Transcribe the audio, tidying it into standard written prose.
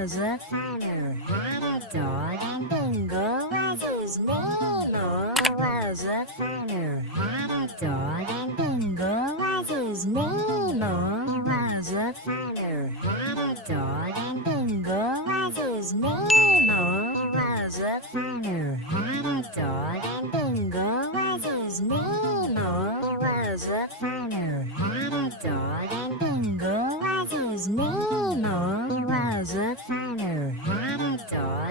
was a farmer, had a dog, and Bingo was his name. He was a farmer, had a dog, and Bingo was his name. He was a farmer, had a dog, and Bingo was his name. He was a farmer, had a dog, and Bingo was his name. He was a farmer, had a dog, and Bingo was his name. He was a farmer, had a dog.